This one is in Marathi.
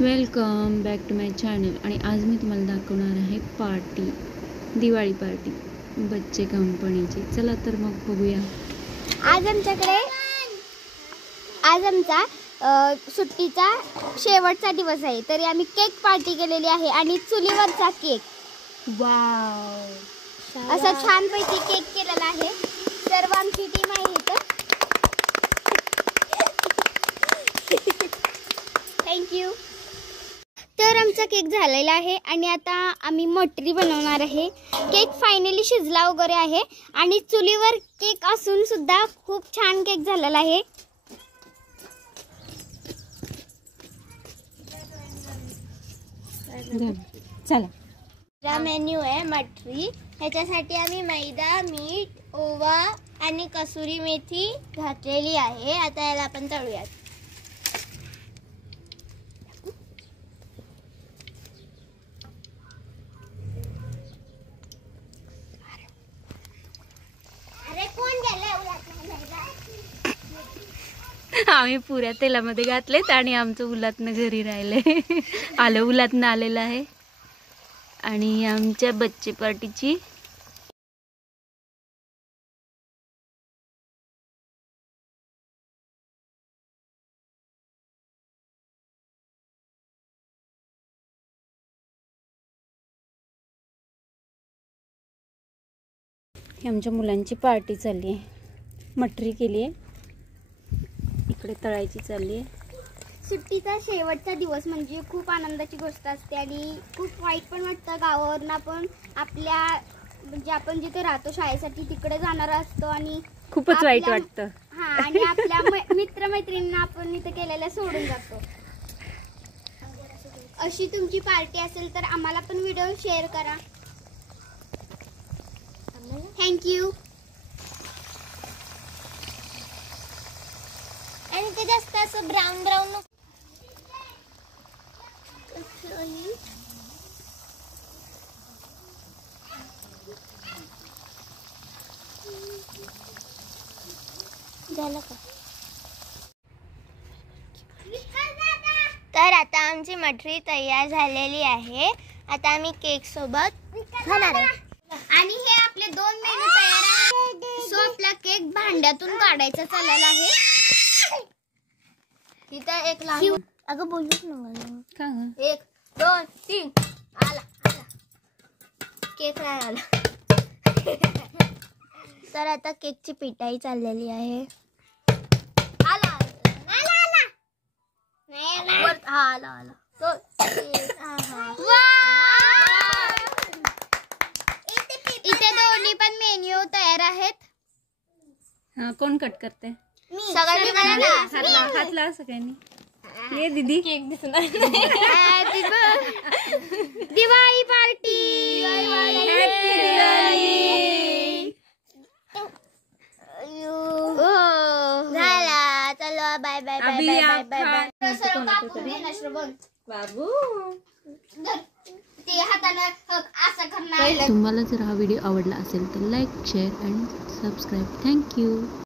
Welcome back to my channel. आणि आज मी तुम्हाला दाखवणार आहे पार्टी, दिवाळी पार्टी बच्चे कंपनीची. चला तर मग बघूया. आज आमचा सुट्टीचा शेवटचा दिवस आहे, तरी आम्ही केक पार्टी केलेली आहे आणि चुलीवरचा केक. वाव, असा छानपैकी केक केलेला आहे. सर्व आमची टीम आहे इथं. थँक्यू. तर आमचा केक झालेला आहे आणि आता आम्ही मोटरी बनवणार आहे. केक फायनली शिजला वगैरे आहे आणि चुलीवर केक असून सुद्धा खूप छान केक झालेला आहे. चला, हा मेन्यू आहे मटरी. ह्याच्यासाठी आम्ही मैदा, मीठ, ओवा आणि कसुरी मेथी घातलेली आहे. आता याला आपण तळूयात. आम्ही पुऱ्या तेलामध्ये घातलेत आणि आमचं उलातनं घरी राहिले. उलातनं आलेलं आहे. आणि आमच्या बच्चे पार्टीची आमच्या मुलांची पार्टी चालली आहे. मटरी केली आहे, इकडे तळायची चालली आहे. सुट्टीचा शेवटचा दिवस म्हणजे खूप आनंदाची गोष्ट असते आणि खूप वाईट पण वाटतं. गावावरनं आपण आपल्या म्हणजे आपण जिथे राहतो शाळेसाठी तिकडे जाणार असतो आणि खूपच वाईट वाटतं. हा, आणि आपल्या मित्रमैत्रिणींना आपण इथे केलेल्या सोडून जातो. अशी तुमची पार्टी असेल तर आम्हाला पण व्हिडिओ शेअर करा. थँक्यू. आणि ते जास्त असं ब्राऊन ब्राऊन झालं का? तर आता आमची मटरी तयार झालेली आहे. आता आम्ही केक सोबत खाणार आहे. आणि हे आपले 2 मेनू तयार आहेत. सो आपला केक भांड्यातून काढायचा चाललेला आहे. इथं एक लहान अगं बोलूच नका. 1 2 3 आला केक नाही आला. तर आता केकची पिठाई चाललेली आहे. आला इथे दोन्ही पण मेन्यू तयार आहेत. कोण कट करते? सगळ्यांनी हातला सगळ्यांनी. ये दीदी, केक दिसणार. दिवाळी पार्टी. झाला, चलो bye bye bye bye bye bye. बाबू ते हाताने असं करणार. तुम्हाला जर हा व्हिडिओ आवडला असेल तर लाईक, शेअर आणि सबस्क्राईब. थँक्यू.